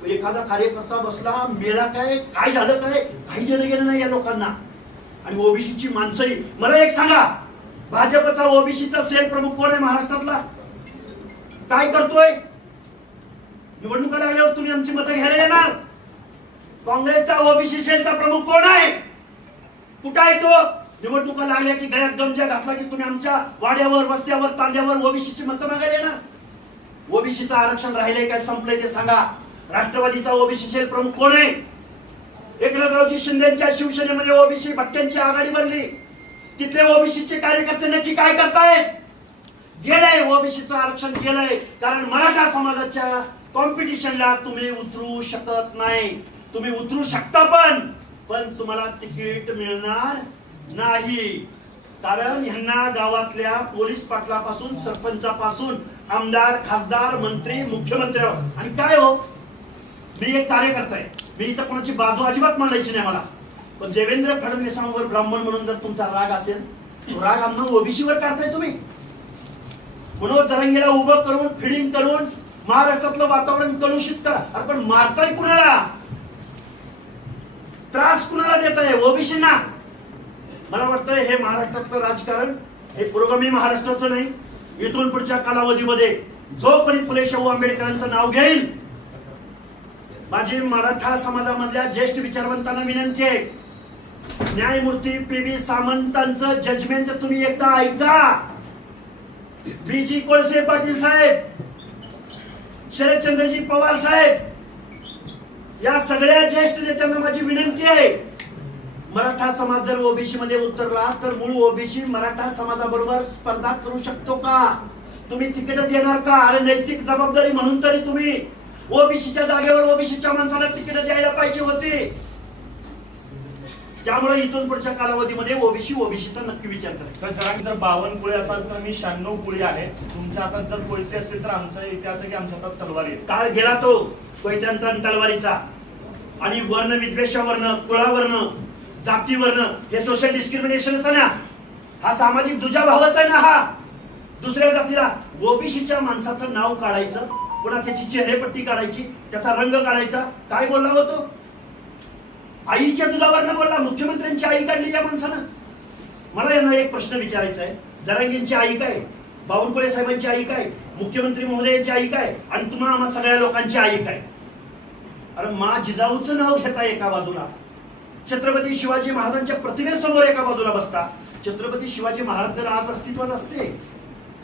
एखादा कार्यकर्ता बसला, मेला काय, काय झालं काय, काही देणं गेलं नाही या लोकांना. आणि ओबीसीची माणसंही, मला एक सांगा, भाजपचा ओबीसीचा सेल प्रमुख कोण आहे महाराष्ट्रातला? काय करतोय? निवडणुका लागल्यावर तुम्ही आमची मतं घ्यायला येणार? काँग्रेसचा ओबीसी सेलचा प्रमुख कोण आहे? कुठं आहे तो? निवडणुका लागल्या की गळ्यात गमजा घातला की तुम्ही आमच्या वाड्यावर, वस्त्यावर, तांड्यावर ओबीसीची मतं मागायला येणार? ओबीसीचं आरक्षण राहिलंय काय, संपलंय ते सांगा. राष्ट्रवादीचा ओबीसी सेल प्रमुख कोण आहे? एकनाथरावजी शिंदेच्या शिवसेनेमध्ये ओबीसी भटक्यांची आघाडी बनली. तिथले ओबीसीचे कार्यकर्ते नक्की काय करतायत? गेलंय ओबीसीचं आरक्षण गेलंय, कारण मराठा समाजाच्या कॉम्पिटिशनला तुम्ही उतरू शकत नाही. तुम्ही उतरू शकता पण तुम्हाला तिकीट मिळणार नाही. कारण ह्यांना गावातल्या पोलीस पाटलापासून, सरपंचापासून, आमदार, खासदार, मंत्री, मुख्यमंत्री, आणि काय हो, मी एक कार्यकर्ता आहे, मी इथं कोणाची बाजू अजिबात मांडायची नाही मला. पण देवेंद्र फडणवीसांवर ब्राह्मण म्हणून जर तुमचा राग असेल, तो राग आम्हाला ओबीसीवर काढताय तुम्ही. मनोज जरांगेला उभं करून, फिडिंग करून महाराष्ट्रातलं वातावरण कलुषित करा. अरे पण मारताय कुणाला? त्रास कुणाला देताय? ओबीसींना. मला वाटतं हे महाराष्ट्रातलं राजकारण हे पुरोगामी महाराष्ट्राचं नाही. इथून पुढच्या कालावधीमध्ये जो कोणी फुले शाहू आंबेडकरांचं नाव घेईल, माझी मराठा समाजामधल्या ज्येष्ठ विचारवंतांना विनंती आहे, न्यायमूर्ती पी.बी. सामंतांचं जजमेंट तुम्ही एकदा ऐका. बी.जी. कोळसे पाटील साहेब, शरदचंद्रजी पवार साहेब, या सगळ्या ज्येष्ठ नेत्यांना माझी विनंती आहे, मराठा समाज जर ओबीसी मध्ये उतरला तर मूळ ओबीसी मराठा समाजाबरोबर स्पर्धा करू शकतो का? तुम्ही तिकीट देणार का? अरे नैतिक जबाबदारी म्हणून तरी तुम्ही ओबीसीच्या जागेवर ओबीसीच्या माणसाला तिकीट द्यायला पाहिजे होते. त्यामुळे इथून पुढच्या कालावधीमध्ये ओबीसीचा नक्की विचार करायचा. जर 52 कुळे असाल तर मी 96 कुळे आहे. तुमच्या हातात जर कोयते असतील तर आमचा इतिहास आहे की आमच्या हातात तलवारी आहे. काळ गेला तो कोयत्यांचा आणि तलवारीचा. आणि वर्ण विद्वेषावरनं, कुळावरनं, जातीवरनं हे सोशल डिस्क्रिमिनेशनच आहे ना. हा सामाजिक दुजाभावच आहे ना. हा दुसऱ्या जातीला ओबीसीच्या माणसाचं नाव काढायचं, पुन्हा त्याची चेहरेपट्टी काढायची, त्याचा रंग काढायचा. काय बोलला होतो? आईच्या दुधावरनं बोलला, मुख्यमंत्र्यांची आई काढली या माणसानं. मला यांना एक प्रश्न विचारायचा आहे, जरांगेंची आई काय, बावनकुळे साहेबांची आई काय, मुख्यमंत्री महोदयांची आई काय, आणि तुम्हाला आम्हा सगळ्या लोकांची आई काय? अरे मा जिजाऊचं नाव घेता एका बाजूला, छत्रपती शिवाजी महाराजांच्या प्रतिमेसमोर एका बाजूला बसता. छत्रपती शिवाजी महाराज जर आज अस्तित्वात असते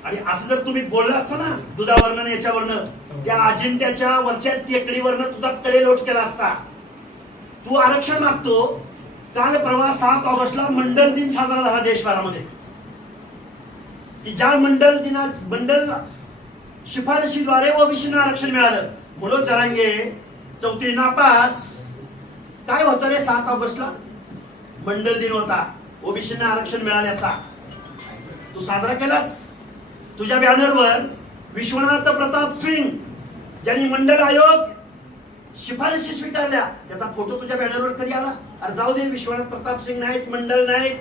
आणि असं जर तुम्ही बोलला असता ना दुधावरनं याच्यावरनं, त्या अजिंठ्याच्या वरच्या टेकडीवरनं तुझा कडे लोट केला असता. तू आरक्षण मागतो. काल परवा 7 ऑगस्टला मंडल दिन साजरा झाला देशभरामध्ये, की ज्या मंडल शिफारशीद्वारे ओबीसीना आरक्षण मिळालं. म्हणून जरांगे चौथी नापास. काय होतं रे 7 ऑगस्टला? मंडल दिन होता, ओबीसीना आरक्षण मिळाल्याचा. तू साजरा केलास. तुझ्या बॅनरवर विश्वनाथ प्रताप सिंग ज्यांनी मंडल आयोग शिफारशी स्वीकारल्या त्याचा फोटो तुझ्या बॅनरवर कधी आला? अरे जाऊ दे, विश्वनाथ प्रताप सिंग नाहीत, मंडल नाहीत,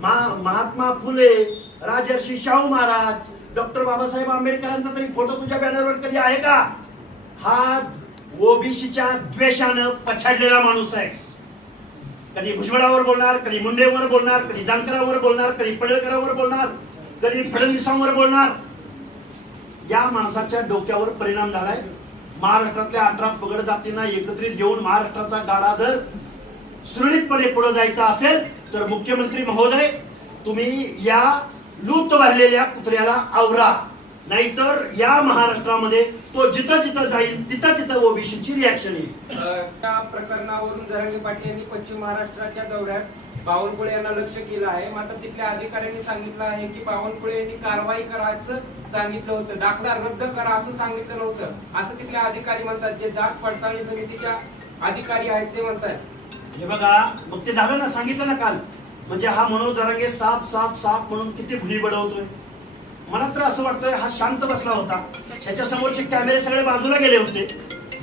महात्मा फुले, राजर्षी शाहू महाराज, डॉक्टर बाबासाहेब आंबेडकरांचा तरी फोटो तुझ्या बॅनरवर कधी आहे का? हा ओबीसीच्या द्वेषानं पछाडलेला माणूस आहे. कधी भुजबळावर बोलणार, कधी मुंडेवर बोलणार, कधी जानकरांवर बोलणार, कधी पडळकरांवर बोलणार, कधी फडणवीसांवर बोलणार. या माणसाच्या डोक्यावर परिणाम झालाय. महाराष्ट्रातल्या 18 पगड जातींना एकत्रित घेऊन महाराष्ट्राचा गाडा जर सुरळीतपणे पुढे जायचा असेल तर मुख्यमंत्री महोदय तुम्ही या लूट भरलेल्या कुत्र्याला आवरा, नाहीतर या महाराष्ट्रामध्ये तो जिथं जिथं जाईल तिथं तिथं ओबीसीची रिॲक्शन येईल. त्या प्रकरणावरून जरांगे पाटील यांनी पश्चिम महाराष्ट्राच्या दौऱ्यात बावनकुळे यांना लक्ष केलं आहे. मात्र तिथल्या अधिकाऱ्यांनी सांगितलं आहे की बावनकुळे यांनी कारवाई करायचं सांगितलं होतं, दाखला रद्द करा असं सांगितलं नव्हतं, असं तिथले अधिकारी म्हणतात. जे जात पडताळणी समितीच्या अधिकारी आहेत ते म्हणतात. हे बघा, मग ते झालं ना, सांगितलं ना काल. म्हणजे हा मनोज जरांगे साप साप साप म्हणून किती भुई बडवतोय. मला तर असं वाटतंय हा शांत बसला होता, त्याच्या समोरचे कॅमेरे सगळे बाजूला गेले होते.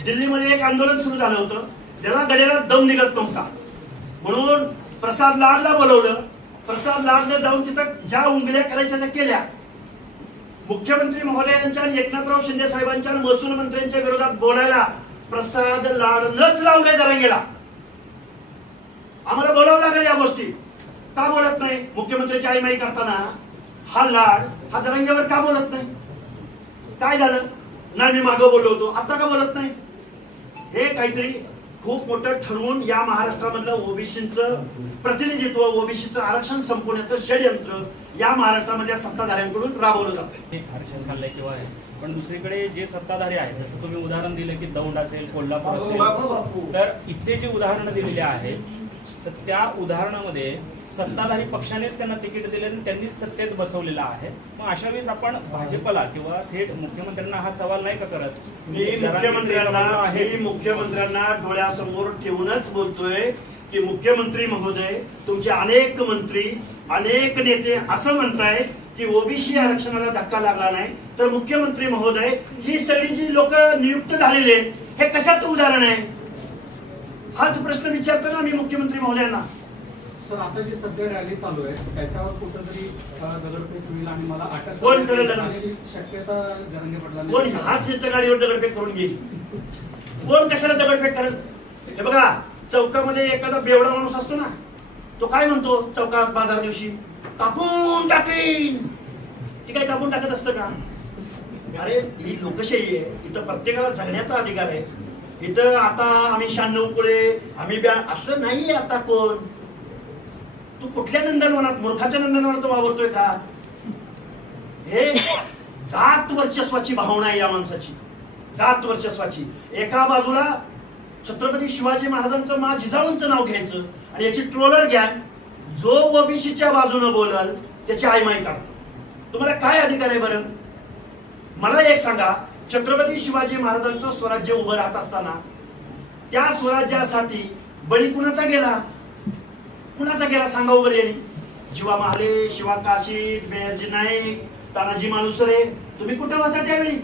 दिल्लीमध्ये एक आंदोलन सुरू झालं होतं, त्याला गड्याला दम निघत नव्हता, म्हणून प्रसाद लाडला बोलवलं. प्रसाद लाडनं जाऊन तिथं ज्या उंगल्या करायच्या त्या केल्या. मुख्यमंत्री महोदयांच्या आणि एकनाथराव शिंदे साहेबांच्या आणि महसूल मंत्र्यांच्या विरोधात बोलायला प्रसाद लाडनंच लावलंय जरांगेला. आम्हाला बोलावं लागेल या गोष्टी. का बोलत नाही? मुख्यमंत्र्याची आईमाई करताना हा लाड हा जरांगेवर का बोलत नाही? काय झालं? नाही मी मागं बोललो होतो, आता का बोलत नाही? हे काहीतरी खूप मोठं ठरवून या महाराष्ट्रामधलं ओबीसीचं प्रतिनिधित्व, ओबीसीचं आरक्षण संपवण्याचं षडयंत्र या महाराष्ट्रामध्ये सत्ताधाऱ्यांकडून राबवलं जातं. आरक्षण खाल्लंय किंवा आहे, पण दुसरीकडे जे सत्ताधारी आहेत, जसं तुम्ही उदाहरण दिलं की दौंड असेल, कोल्हापूर असेल, तर इथले जे उदाहरणं दिलेली आहेत तर त्या उदाहरणामध्ये सत्ताधारी पक्षानेच त्यांना तिकीट दिले आणि त्यांनी सत्तेत बसवलेलं आहे. मग अशा वेळेस आपण भाजपला किंवा थेट मुख्यमंत्र्यांना हा सवाल नाही का करत? मी मुख्यमंत्र्यांना डोळ्यासमोर ठेवूनच बोलतोय की मुख्यमंत्री महोदय, तुमचे अनेक मंत्री अनेक नेते असं म्हणतायत की ओबीसी आरक्षणाला धक्का लागला नाही, तर मुख्यमंत्री महोदय ही सगळी जी लोक नियुक्त झालेली आहेत हे कशाचं उदाहरण आहे? हाच प्रश्न विचारतो ना मी मुख्यमंत्री महोदयांना. सर, आता जी सध्या रॅली चालू आहे त्याच्यावर कुठेतरी दगडफेक होईल आणि मला अटक कोण करेल? अशी शक्यता जरांगे पाटलांनी. कोण हाच याच्या गाडीवर दगडफेक करून घेईल? कोण कशाला दगडफेक करेल? हे बघा, चौकामध्ये एखादा बेवडा माणूस असतो ना, तो काय म्हणतो चौकात बाजार दिवशी? कापून टाकीन. ती काय कापून टाकत असतं का? अरे ही लोकशाही आहे, इथं प्रत्येकाला जगण्याचा अधिकार आहे. इथं आता आम्ही 96 कुळे आम्ही असं नाहीये. आता कोण तू कुठल्या नंदनवनात, मूर्खाच्या नंदनवनात वावरतोय का? हे जात वर्चस्वाची भावना आहे या माणसाची, जात वर्चस्वाची. एका बाजूला छत्रपती शिवाजी महाराजांचं मा जिजाऊंचं नाव घ्यायचं आणि याची ट्रोलर घ्या, जो ओबीसीच्या बाजूने बोलल त्याची आईमाई काढतो. तुम्हाला काय अधिकार आहे बरं? मला एक सांगा, छत्रपती शिवाजी महाराजांचं स्वराज्य उभं राहत असताना त्या स्वराज्यासाठी बळी कुणाचा गेला? कुणाचा गेला सांगा उभं यांनी? जीवा महाले, शिवा काशी, बेहरजी नाईक, तानाजी मालुसरे, तुम्ही कुठे होता त्यावेळी?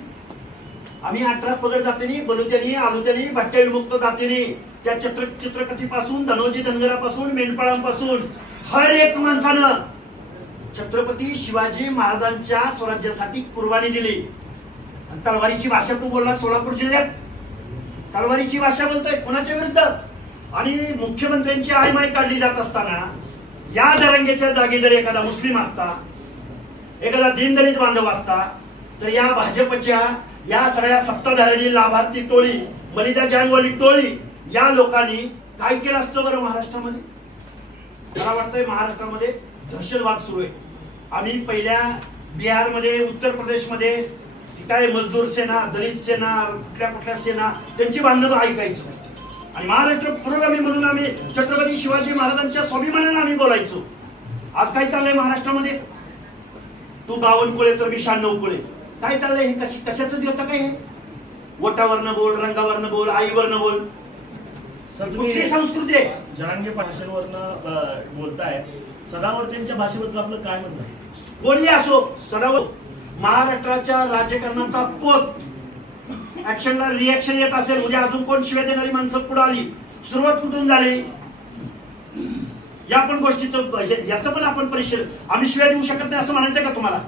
आम्ही 18 पगड जातीनी, बलुत्यानी, आलुत्यानी, भटक्या विमुक्त जातीनी, त्या चित्रकथीपासून, धनोजी धनगरापासून, मेंढपाळांपासून हर एक माणसानं छत्रपती शिवाजी महाराजांच्या स्वराज्यासाठी कुर्बानी दिली. तलवारीची भाषा तू बोलला सोलापूर जिल्ह्यात, तलवारीची भाषा बोलतोय कुणाच्या विरुद्ध? आणि मुख्यमंत्र्यांची आयमाई काढली जात असताना या जरांगेच्या जागी जर एखादा मुस्लिम असता, एखादा दीनदलित बांधव असता, तर या भाजपच्या या सगळ्या सत्ताधाऱ्यांनी, लाभार्थी टोळी, मलिदा गँगवाली टोळी, या लोकांनी काय केलं असतं बरं महाराष्ट्रामध्ये? मला वाटतंय महाराष्ट्रामध्ये दहशतवाद सुरू आहे. आम्ही पहिल्या बिहारमध्ये, उत्तर प्रदेशमध्ये काय मजदूर सेना, दलित सेना, कुठल्या सेना, त्यांची भांडणं ऐकायचो. आणि महाराष्ट्र पुरोगामी म्हणून आम्ही छत्रपती शिवाजी महाराजांच्या स्वाभिमानाने आम्ही बोलायचो. आज काय चाललंय महाराष्ट्रामध्ये? तू बावनकुळे तर मी 96 कुळे. काय चाललंय हे? कशाचं देतं काय हे? वटावरनं बोल, रंगावरनं बोल, आईवरनं बोल. कुठली संस्कृती आहे? जरांगे भाषेवरनं बोलताय. सदावर्तेंच्या भाषेबद्दल आपलं काय म्हणणं आहे? कोणी असो, सदावर महाराष्ट्राच्या राजकारणाचा पोत ऍक्शनला रिएक्शन येत असेल. उद्या अजून कोण शिवाय देणारी माणसं पुढे आली, सुरुवात कुठून झाली? या पण गोष्टीचं, याचं पण आपण परिचय. आम्ही शिव्या देऊ शकत नाही असं म्हणायचं का तुम्हाला?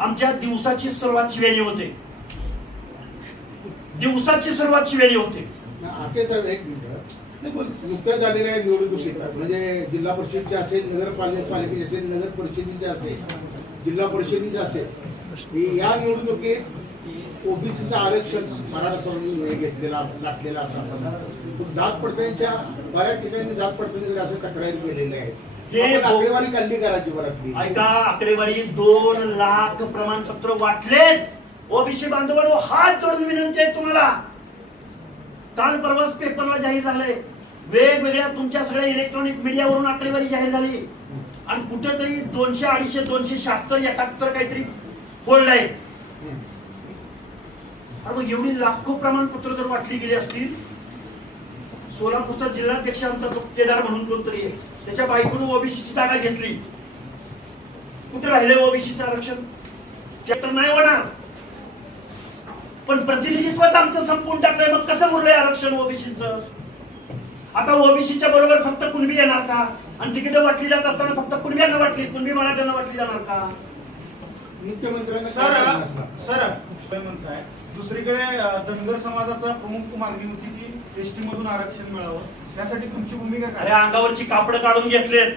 आमच्या दिवसाची सुरुवात शिव्याने होते. दिवसाची सुरुवात शिव्याने होते. आके साहेब एक मिनिट, नुकत्याच झालेल्या निवडणुकीत म्हणजे जिल्हा परिषदेचे असेल, नगरपालिकेचे असेल, नगर परिषदेचे असेल, जिल्हा परिषदेचे असेल, या निवडणुकीत ओबीसीचं आरक्षण मराठा समाजाने घेतलेला लाटलेला असा जात पडताळणीच्या बऱ्याच ठिकाणी जात पडताळणी अशा तक्रारी केलेल्या आहेत. हे आकडेवारी काढली का राज्यभरातली? ऐका, आकडेवारी 2 लाख प्रमाणपत्र वाटलेत. ओबीसी बांधवांनो, हात जोडून विनंती आहे तुम्हाला. काल परवाच पेपरला जाहीर झालंय, वेगवेगळ्या तुमच्या सगळ्या इलेक्ट्रॉनिक मीडियावरून आकडेवारी जाहीर झाली. आणि कुठेतरी 200, 250, 276, 71 काहीतरी होल्ड आहे. अरे मग एवढी लाखो प्रमाणपत्र जर वाटली गेली असतील, सोलापूरचा जिल्हाध्यक्ष आमचा केदार म्हणून कोणतरी आहे, त्याच्या बायकोनं ओबीसीची जागा घेतली. कुठे राहिले ओबीसीचं आरक्षण? चॅप्टर नाही होणार, पण प्रतिनिधित्वच आमचं संपवून टाकलंय. मग कसं उरलंय आरक्षण ओबीसीचं? आता ओबीसीच्या बरोबर फक्त कुणबी येणार का? आणि तिकीट वाटली जात असताना फक्त कुणब्यांना वाटली, कुणबी मराठ्यांना वाटली जाणार का? मुख्यमंत्र्यांना सर म्हणताय, दुसरीकडे धनगर समाजाचा प्रमुख मागणी होती की एसटी मधून आरक्षण मिळावं, त्यासाठी तुमची भूमिका अरे काय? अंगावरची कापड काढून घेतलेत.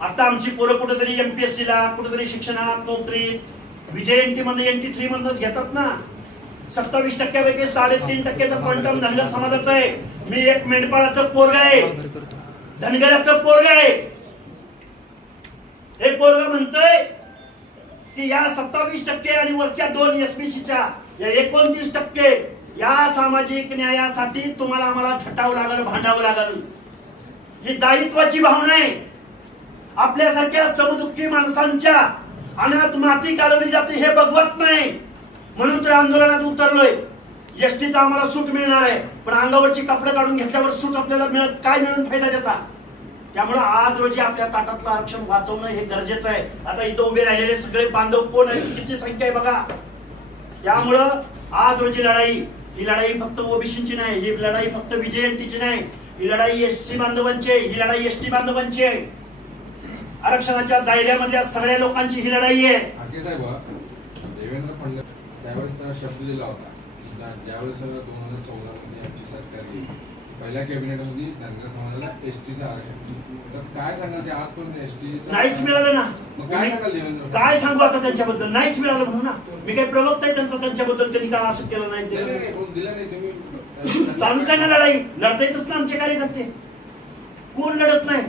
आता आमची पोरं कुठेतरी एमपीएससी ला, कुठेतरी शिक्षणात, नोकरी, विजय NT मध्ये NT3 मधनच घेतात ना. 27% 3.5%चा क्वांटम धनगर समाजाचा आहे. मी एक मेंढपाळाचं पोरग आहे, धनगराचं पोरग आहे. हे पोरग म्हणतोय की या 27% आणि वरच्या 2 SBCच्या या 29% या सामाजिक न्यायासाठी तुम्हाला आम्हाला झटावं लागल, भांडावं लागल. ही दायित्वाची भावना आहे. आपल्यासारख्या समदुःखी माणसांच्या अनाथ माती कालवली जाते हे बघवत नाही, म्हणून तर आंदोलनात उतरलोय. एसटीचा आम्हाला सूट मिळणार आहे, पण अंगावरची कपडे काढून घेतल्यावर सूट आपल्याला काय मिळून फायदा त्याचा? त्यामुळे आज रोजी आपल्या ताटातलं आरक्षण वाचवणं हे गरजेचं आहे. आता इथं उभे राहिलेले सगळे बांधव कोण आहेत, किती संख्या आहे बघा. त्यामुळं आज रोजी ही लढाई फक्त ओबीसीची नाही, ही लढाई फक्त विजय NTची नाही, ही लढाई SC बांधवांची आहे, ही लढाई ST बांधवांची आहे. आरक्षणाच्या दायऱ्यामधल्या सगळ्या लोकांची ही लढाई आहे. साहेब, देवेंद्र फडणवीस त्यावेळेस त्याला शब्द दिला होता, ज्यावेळेस 2014 मध्ये आमची सरकार येईल, पहिल्या कॅबिनेटमध्ये धनगर समाजाला एसटीचं आरक्षण. तर काय सांगाल ते आजपर्यंत एसटी नाहीच मिळालं ना? मग काय सांगाल देवेंद्र? काय सांगू आता त्यांच्याबद्दल? नाहीच मिळालं म्हणून ना. मी काही प्रवक्ता आहे त्यांचा, त्यांच्याबद्दल त्यांनी काय असं केलं नाही, दिलं नाही तुम्ही. चालूच आहे ना लढाई, लढता येतच ना आमचे कार्यकर्ते. कोण लढत नाही?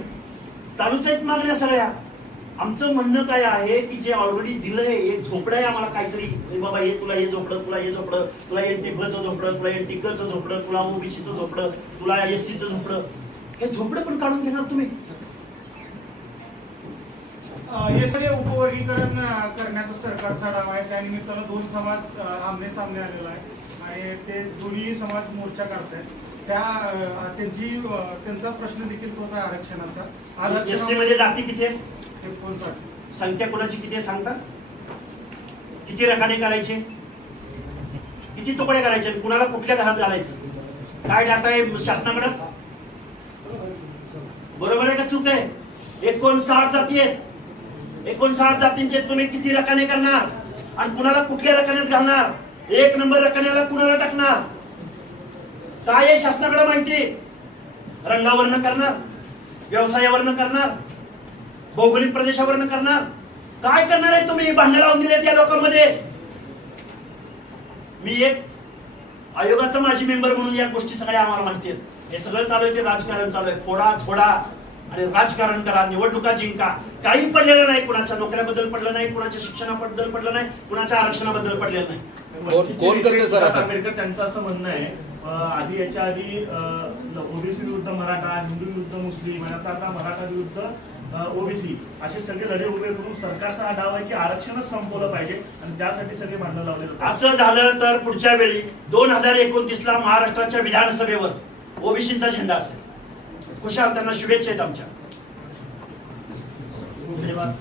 चालूच आहेत मागण्या सगळ्या. आमचं म्हणणं काय आहे की जे ऑलरेडी दिलंय, एक झोपडं आहे आम्हाला काहीतरी, बाबा हे तुला हे झोपडं, तुला हे झोपडं, तुला NT ब चं झोपडं, तुला NT क चं झोपडं, तुला ओबीसीचं झोपडं, तुला SC चं झोपडं, हे झोपडं पण काढून घेणार तुम्ही? हे सगळे उपवर्गीकरण करण्याचा सरकारचा डाव आहे. त्यानिमित्तानं 2 समाज आमने सामने आलेला आहे आणि ते दोन्ही समाज मोर्चा काढतायत. त्यांचा प्रश्न देखील तोच आहे आरक्षणाचा. SC मध्ये जाती किती आहे? 59. संख्या कोणाची किती आहे सांगता? किती रकाने करायचे, किती तुकडे करायचे, कुणाला कुठल्या घरात घालायचं, काय डाटा आहे शासनाकडे? बरोबर आहे का चूक आहे? 59 जाती आहेत. 59 जातींचे तुम्ही किती रकाने करणार आणि कुणाला कुठल्या रकान्यात घालणार? 1 नंबर रकान्याला कुणाला टाकणार? काय आहे शासनाकडे माहिती? रंगावरनं करणार, व्यवसायावरनं करणार, भौगोलिक प्रदेशावरनं करणार, काय करणार आहे तुम्ही? भांडण लावून दिले त्या लोकांमध्ये. मी एक आयोगाचा माजी मेंबर म्हणून या गोष्टी सगळ्या आम्हाला माहिती आहेत. हे सगळं चालू आहे ते राजकारण चालू आहे. फोडा छोडा आणि राजकारण करा, निवडणुका जिंका. काही पडलेलं नाही, कुणाच्या नोकऱ्याबद्दल पडलं नाही, कुणाच्या शिक्षणाबद्दल पडलं नाही, कुणाच्या आरक्षणाबद्दल पडलेलं नाही. कोण करते सर? आंबेडकर त्यांचं असं म्हणणं आहे, आधी याच्या आधी ओबीसी विरुद्ध मराठा, हिंदू विरुद्ध मुस्लिम आणि आता मराठा विरुद्ध ओबीसी असे सगळे लढे उभे करून सरकारचा हा डाव आहे की आरक्षणच संपवलं पाहिजे आणि त्यासाठी सगळे भांडण लावले जातात. असं झालं तर पुढच्या वेळी 2029 महाराष्ट्राच्या विधानसभेवर ओबीसीचा झेंडा असेल. कुशाल त्यांना शुभेच्छा आहेत आमच्या. धन्यवाद.